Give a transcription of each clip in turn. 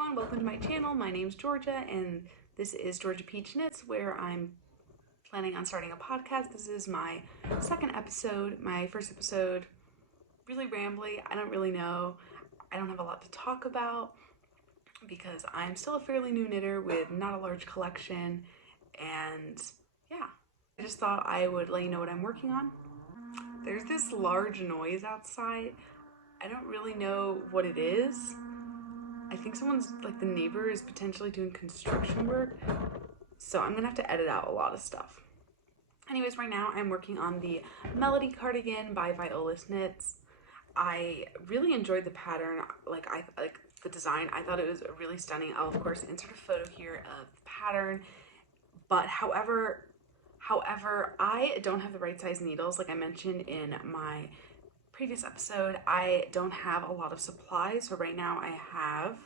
everyone, welcome to my channel. My name's Georgia and this is Georgia Peach Knits, where I'm planning on starting a podcast. This is my second episode. My first episode, really rambly. I don't really know. I don't have a lot to talk about because I'm still a fairly new knitter with not a large collection, and yeah. I just thought I would let you know what I'm working on. There's this large noise outside. I don't really know what it is. I think someone's, like, the neighbor is potentially doing construction work, so I'm gonna have to edit out a lot of stuff. Anyways, right now I'm working on the Melody cardigan by Viola's Knits. I really enjoyed the pattern, like the design. I thought it was really stunning. I'll of course insert a photo here of the pattern, but however, I don't have the right size needles. Like I mentioned in my previous episode, I don't have a lot of supplies, so right now I have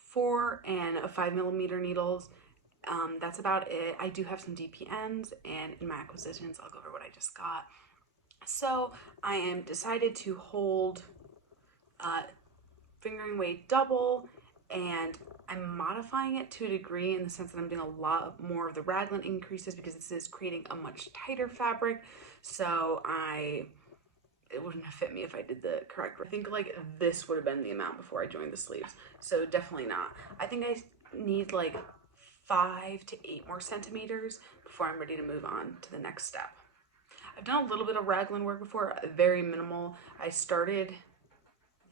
4 and 5mm needles. That's about it. I do have some DPNs, and in my acquisitions I'll go over what I just got. So I am decided to hold fingering weight double, and I'm modifying it to a degree in the sense that I'm doing a lot more of the raglan increases because this is creating a much tighter fabric. So it wouldn't have fit me if I did the correct. I think like this would have been the amount before I joined the sleeves. So definitely not. I think I need like 5 to 8 more centimeters before I'm ready to move on to the next step. I've done a little bit of raglan work before, very minimal. I had started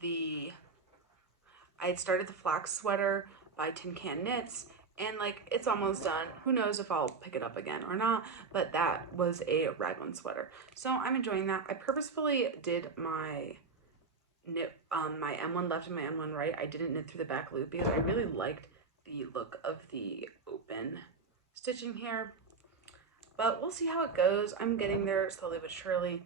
the flax sweater by Tin Can Knits, and like it's almost done. Who knows if I'll pick it up again or not, but that was a raglan sweater, so I'm enjoying that. I purposefully did my knit my M1 left and my M1 right. I didn't knit through the back loop because I really liked the look of the open stitching here, but we'll see how it goes. I'm getting there slowly but surely,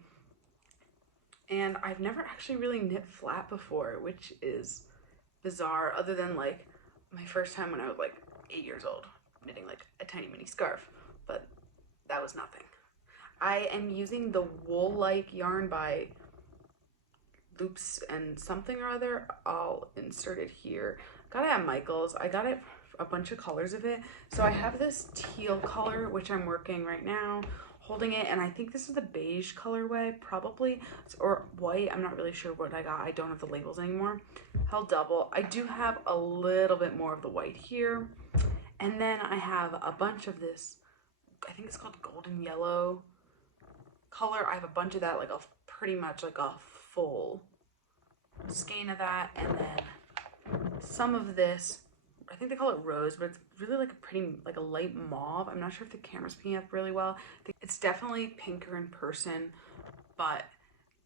and I've never actually really knit flat before, which is bizarre, other than like my first time when I was like 8 years old knitting like a tiny mini scarf, but that was nothing. I am using the wool-like yarn by Loops and something or other. I'll insert it here. Got it at Michael's. I got it a bunch of colors of it. So I have this teal color, which I'm working right now, holding it, and I think this is the beige colorway, probably, or white. I'm not really sure what I got. I don't have the labels anymore. Held double. I do have a little bit more of the white here, and then I have a bunch of this, I think it's called golden yellow color. I have a bunch of that, like a pretty much like a full skein of that, and then some of this, I think they call it rose, but it's really like a pretty, like a light mauve. I'm not sure if the camera's picking up really well. It's definitely pinker in person, but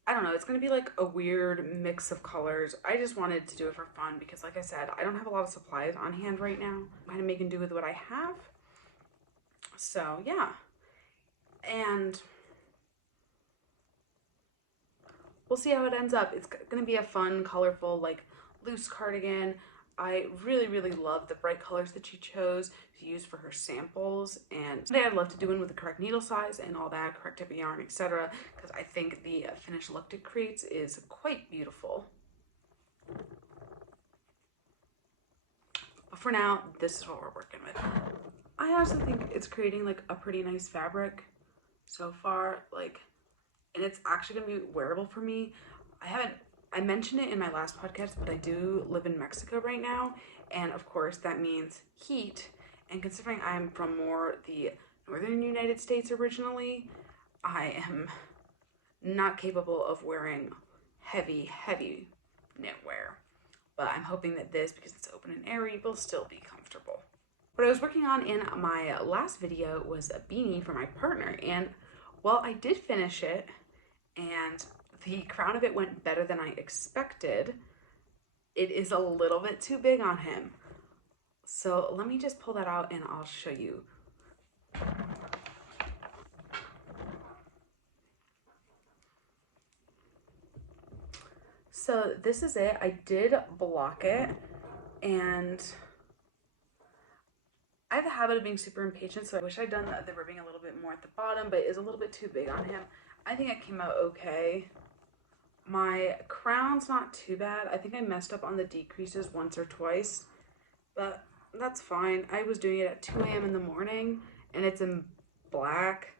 I don't know. It's going to be like a weird mix of colors. I just wanted to do it for fun because, like I said, I don't have a lot of supplies on hand right now. I'm kind of making do with what I have. So, yeah. And we'll see how it ends up. It's going to be a fun, colorful, like loose cardigan. I really, really love the bright colors that she chose to use for her samples, and today I'd love to do one with the correct needle size and all that, correct type of yarn, etc., because I think the finished look it creates is quite beautiful. But for now, this is what we're working with. I also think it's creating like a pretty nice fabric so far, like, and it's actually going to be wearable for me. I mentioned it in my last podcast, but I do live in Mexico right now, and of course that means heat, and considering I'm from more the northern United States originally, I am not capable of wearing heavy knitwear, but I'm hoping that this, because it's open and airy, will still be comfortable. What I was working on in my last video was a beanie for my partner, and well, I did finish it, and the crown of it went better than I expected. It is a little bit too big on him. So let me just pull that out and I'll show you. So this is it. I did block it, and I have a habit of being super impatient, so I wish I'd done the ribbing a little bit more at the bottom, but it is a little bit too big on him. I think it came out okay. My crown's not too bad. I think I messed up on the decreases once or twice, but that's fine. I was doing it at 2 a.m. in the morning and it's in black,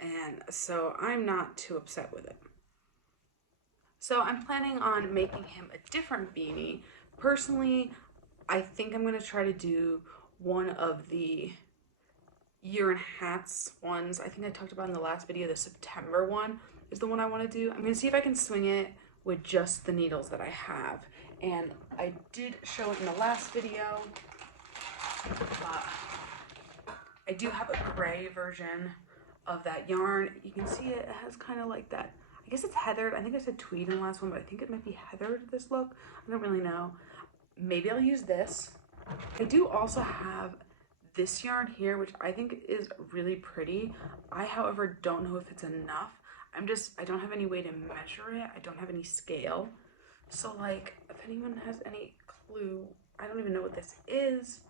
and so I'm not too upset with it. So I'm planning on making him a different beanie. Personally, I think I'm going to try to do one of the year and hats ones. I think I talked about in the last video, the September one is the one I want to do. I'm going to see if I can swing it with just the needles that I have. And I did show it in the last video, but I do have a gray version of that yarn. You can see it has kind of like that, I guess it's heathered. I think I said tweed in the last one, but I think it might be heathered, this look. I don't really know. Maybe I'll use this. I do also have this yarn here, which I think is really pretty. I, however, don't know if it's enough. I don't have any way to measure it. I don't have any scale. So like, if anyone has any clue, I don't even know what this is.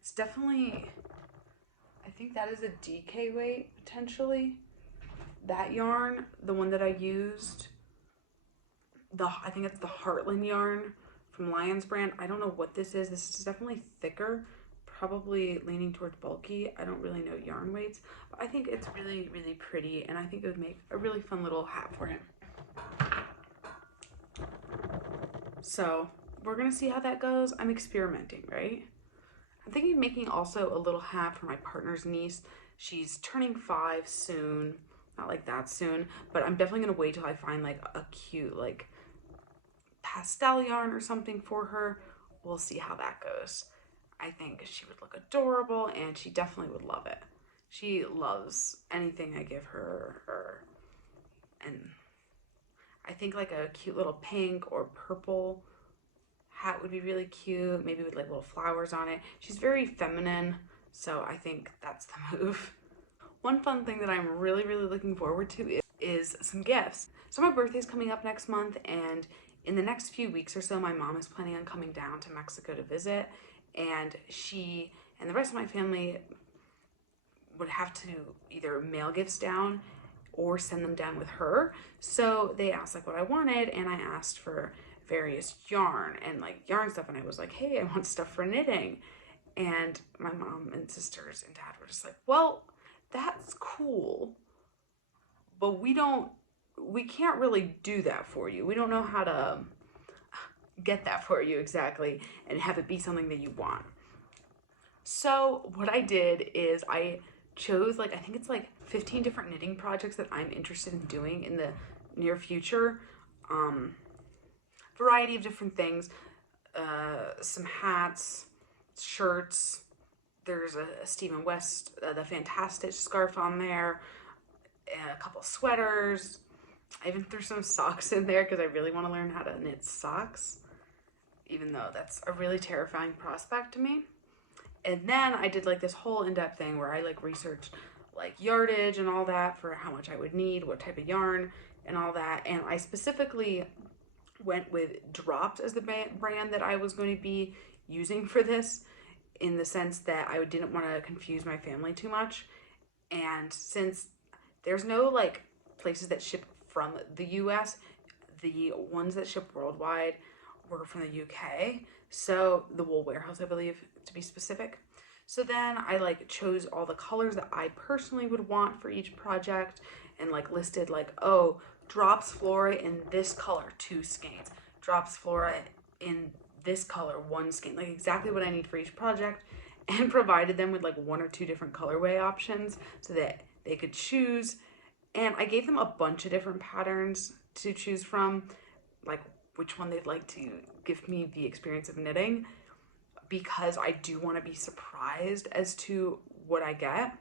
It's definitely, I think that is a DK weight, potentially. That yarn, the one that I used, I think it's the Heartland yarn from Lion's brand. I don't know what this is. This is definitely thicker, probably leaning towards bulky. I don't really know yarn weights, but I think it's really, really pretty, and I think it would make a really fun little hat for him. So we're gonna see how that goes. I'm experimenting, right? I'm thinking of making also a little hat for my partner's niece. She's turning 5 soon. Not like that soon, but I'm definitely gonna wait till I find like a cute like pastel yarn or something for her. We'll see how that goes. I think she would look adorable and she definitely would love it. She loves anything I give her. And I think like a cute little pink or purple hat would be really cute, maybe with like little flowers on it. She's very feminine, so I think that's the move. One fun thing that I'm really, really looking forward to is some gifts. So my birthday's coming up next month, and in the next few weeks or so, my mom is planning on coming down to Mexico to visit, and she and the rest of my family would have to either mail gifts down or send them down with her. So they asked like what I wanted, and I asked for various yarn and like yarn stuff, and I was like, hey, I want stuff for knitting. And my mom and sisters and dad were just like, well, that's cool, but we can't really do that for you. We don't know how to get that for you exactly and have it be something that you want. So what I did is I chose like, I think it's like 15 different knitting projects that I'm interested in doing in the near future. Variety of different things, some hats, shirts. There's a Stephen West, the Fantastitch scarf on there, and a couple sweaters. I even threw some socks in there because I really want to learn how to knit socks, even though that's a really terrifying prospect to me. And then I did like this whole in-depth thing where I like researched like yardage and all that for how much I would need, what type of yarn and all that. And I specifically went with Dropped as the brand that I was going to be using for this, in the sense that I didn't want to confuse my family too much. And since there's no like places that ship from the US, the ones that ship worldwide were from the UK. So the Wool Warehouse, I believe, to be specific. So then I like chose all the colors that I personally would want for each project, and like listed like, oh, Drops Flora in this color, 2 skeins. Drops Flora in this color, 1 skein. Like exactly what I need for each project, and provided them with like 1 or 2 different colorway options so that they could choose. And I gave them a bunch of different patterns to choose from, like which one they'd like to give me the experience of knitting, because I do want to be surprised as to what I get.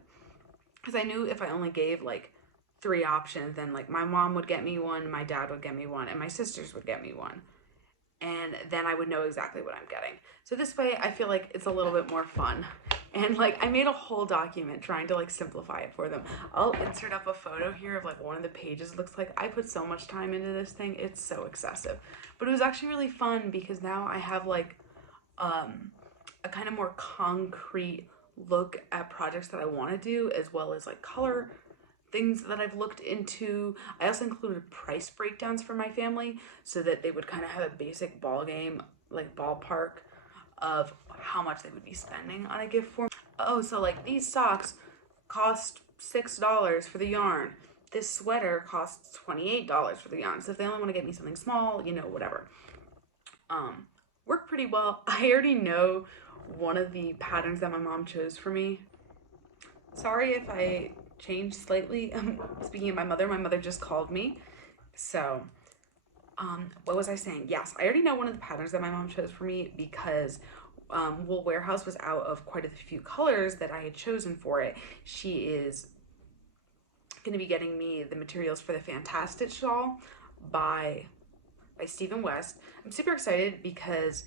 Because I knew if I only gave like 3 options, then like my mom would get me one, my dad would get me one, and my sisters would get me one. And then I would know exactly what I'm getting. So this way I feel like it's a little bit more fun. And like I made a whole document trying to like simplify it for them. I'll insert up a photo here of like one of the pages. It looks like I put so much time into this thing. It's so excessive. But it was actually really fun because now I have like a kind of more concrete look at projects that I want to do, as well as like color things that I've looked into. I also included price breakdowns for my family so that they would kind of have a basic ball game, like ballpark of how much they would be spending on a gift form. Oh, so like these socks cost $6 for the yarn. This sweater costs $28 for the yarn. So if they only want to get me something small, you know, whatever. Worked pretty well. I already know one of the patterns that my mom chose for me. Sorry if I changed slightly. Speaking of my mother just called me. So, what was I saying? Yes, I already know one of the patterns that my mom chose for me because Wool Warehouse was out of quite a few colors that I had chosen for it. She is going to be getting me the materials for the Fantastitch shawl by Stephen West. I'm super excited because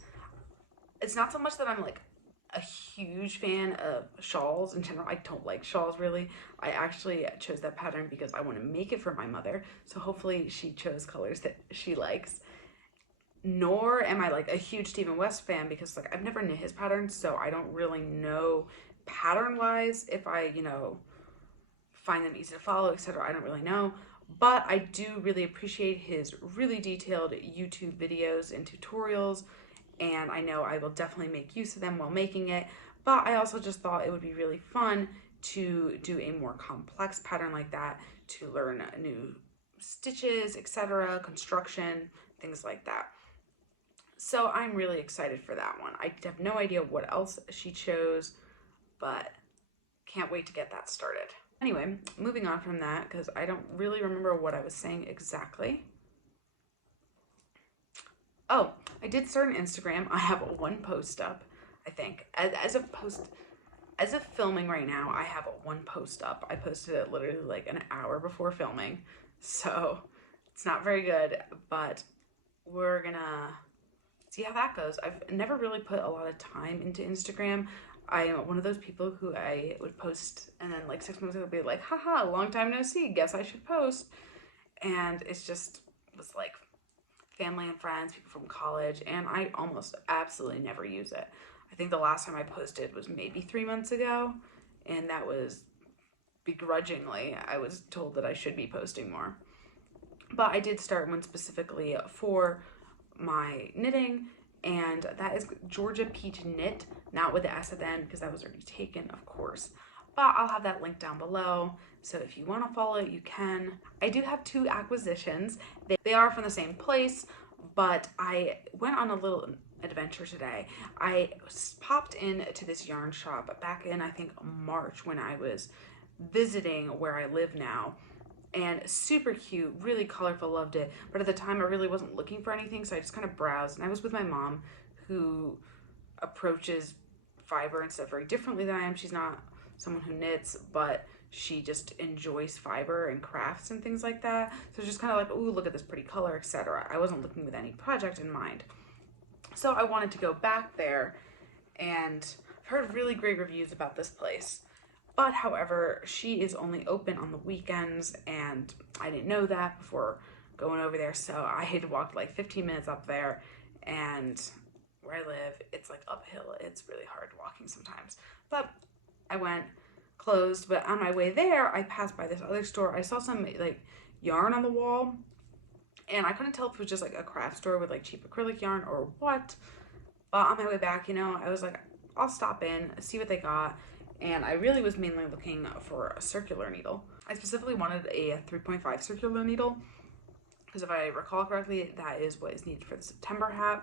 it's not so much that I'm like a huge fan of shawls in general. I don't like shawls really. I actually chose that pattern because I want to make it for my mother. So hopefully she chose colors that she likes. Nor am I like a huge Stephen West fan because like I've never knit his patterns, so I don't really know pattern wise if I, you know, find them easy to follow, etc. I don't really know. But I do really appreciate his really detailed YouTube videos and tutorials, and I know I will definitely make use of them while making it. But I also just thought it would be really fun to do a more complex pattern like that, to learn new stitches, etc., construction, things like that. So I'm really excited for that one. I have no idea what else she chose, but can't wait to get that started. Anyway, moving on from that, because I don't really remember what I was saying exactly. Oh, I did start an Instagram. I have one post up, I think. As of filming right now, I have one post up. I posted it literally like an hour before filming, so it's not very good, but we're gonna see how that goes. I've never really put a lot of time into Instagram. I am one of those people who I would post and then like 6 months ago be like, haha, long time no see, guess I should post. And it's just was like family and friends, people from college, and I almost absolutely never use it. I think the last time I posted was maybe 3 months ago, and that was begrudgingly. I was told that I should be posting more. But I did start one specifically for my knitting, and that is Georgia Peach Knit, not with the S at the end because that was already taken, of course. But I'll have that link down below, so if you want to follow it, you can. I do have 2 acquisitions. They are from the same place, but I went on a little adventure today. I popped into this yarn shop back in, I think, March when I was visiting where I live now. And super cute, really colorful, loved it. But at the time I really wasn't looking for anything, so I just kind of browsed. And I was with my mom, who approaches fiber and stuff very differently than I am. She's not someone who knits, but she just enjoys fiber and crafts and things like that. So it's just kind of like, ooh, look at this pretty color, etc. I wasn't looking with any project in mind. So I wanted to go back there, and I've heard really great reviews about this place. But however, she is only open on the weekends, and I didn't know that before going over there, so I had to walk like 15 minutes up there, and where I live, it's like uphill. It's really hard walking sometimes. But I went, closed, but on my way there, I passed by this other store. I saw some like yarn on the wall, and I couldn't tell if it was just like a craft store with like cheap acrylic yarn or what. But on my way back, you know, I was like, I'll stop in, see what they got. And I really was mainly looking for a circular needle. I specifically wanted a 3.5 circular needle because if I recall correctly, that is what is needed for the September hat.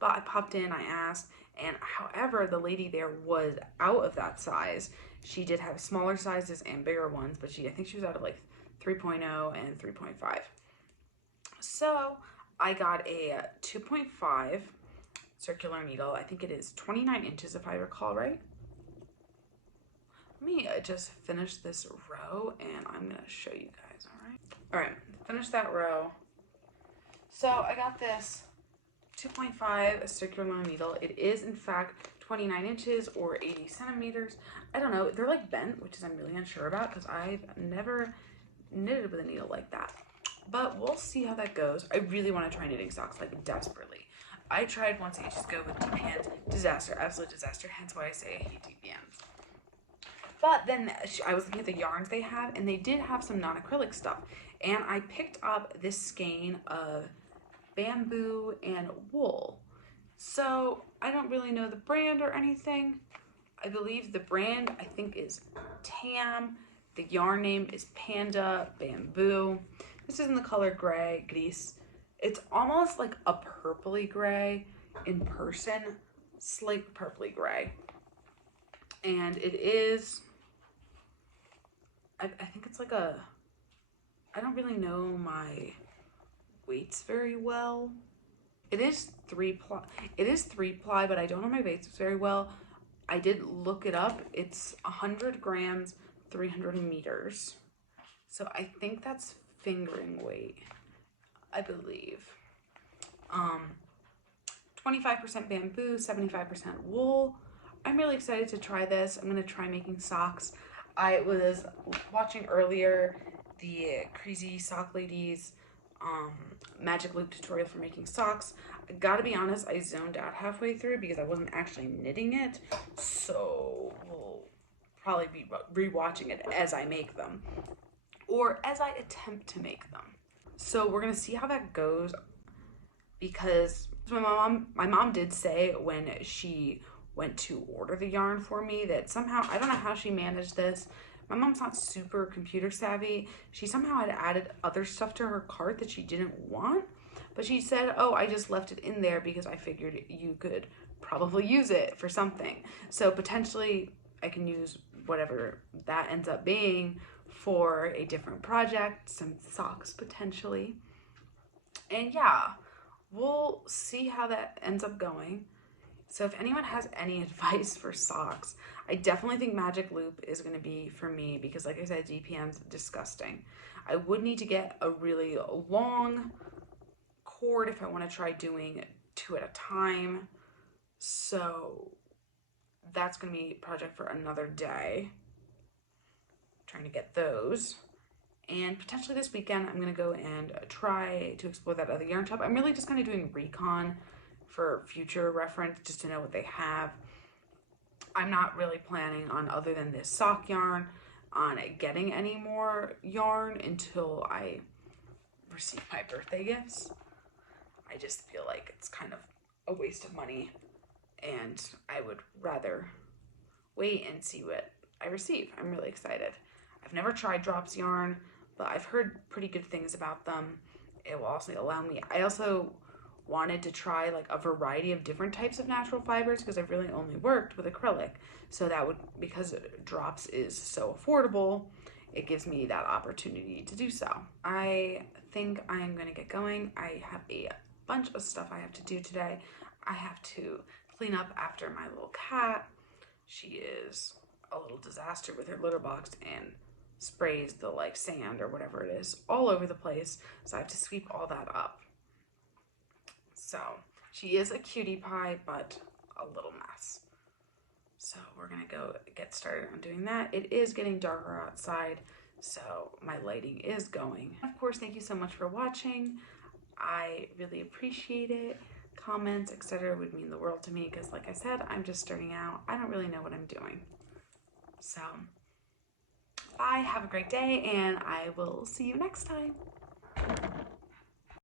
But I popped in, I asked, and however, the lady there was out of that size. She did have smaller sizes and bigger ones, but I think she was out of like 3.0 and 3.5. So I got a 2.5 circular needle. I think it is 29 inches if I recall right. Let me just finish this row and I'm gonna show you guys, all right, finish that row. So I got this 2.5 circular needle. It is in fact 29 inches or 80 centimeters. I don't know, they're like bent, which is I'm really unsure about because I've never knitted with a needle like that. But we'll see how that goes. I really want to try knitting socks, like desperately. I tried once ages ago with deep hands. Disaster, absolute disaster, hence why I say I hate deep hands. But then I was looking at the yarns they have, and they did have some non-acrylic stuff. And I picked up this skein of bamboo and wool. So I don't really know the brand or anything. I believe the brand, I think, is Tam. The yarn name is Panda Bamboo. This is in the color gray, gris. It's almost like a purpley gray in person, slight purpley gray. And it is, I think it's like a, I don't really know my weights very well. It is 3-ply. It is 3-ply, but I don't know my weights very well. I did look it up. It's 100 grams, 300 meters. So I think that's fingering weight, I believe. 25% bamboo, 75% wool. I'm really excited to try this. I'm gonna try making socks. I was watching earlier the Crazy Sock Ladies magic loop tutorial for making socks. I gotta be honest, I zoned out halfway through because I wasn't actually knitting it, so we'll probably be rewatching it as I make them, or as I attempt to make them. So we're gonna see how that goes, because my mom did say when she went to order the yarn for me that somehow, I don't know how she managed this. My mom's not super computer savvy. She somehow had added other stuff to her cart that she didn't want, but she said, oh, I just left it in there because I figured you could probably use it for something. So potentially I can use whatever that ends up being for a different project, some socks potentially. And yeah, we'll see how that ends up going. So if anyone has any advice for socks, I definitely think Magic Loop is going to be for me because, like I said, DPM's disgusting. I would need to get a really long cord if I want to try doing 2 at a time. So that's going to be a project for another day, trying to get those. And potentially this weekend, I'm going to go and try to explore that other yarn shop. I'm really just kind of doing recon for future reference, just to know what they have. I'm not really planning on, other than this sock yarn, on getting any more yarn until I receive my birthday gifts. I just feel like it's kind of a waste of money, and I would rather wait and see what I receive. I'm really excited. I've never tried drops yarn, but I've heard pretty good things about them. It will also allow me, I also wanted to try like a variety of different types of natural fibers because I've really only worked with acrylic. So that would, because drops is so affordable, it gives me that opportunity to do so. I think I am going to get going. I have a bunch of stuff I have to do today. I have to clean up after my little cat. She is a little disaster with her litter box and sprays the like sand or whatever it is all over the place. So I have to sweep all that up. So she is a cutie pie, but a little mess. So we're gonna go get started on doing that. It is getting darker outside, so my lighting is going. Of course, thank you so much for watching. I really appreciate it. Comments, etc. would mean the world to me because, like I said, I'm just starting out. I don't really know what I'm doing. So bye, have a great day, and I will see you next time.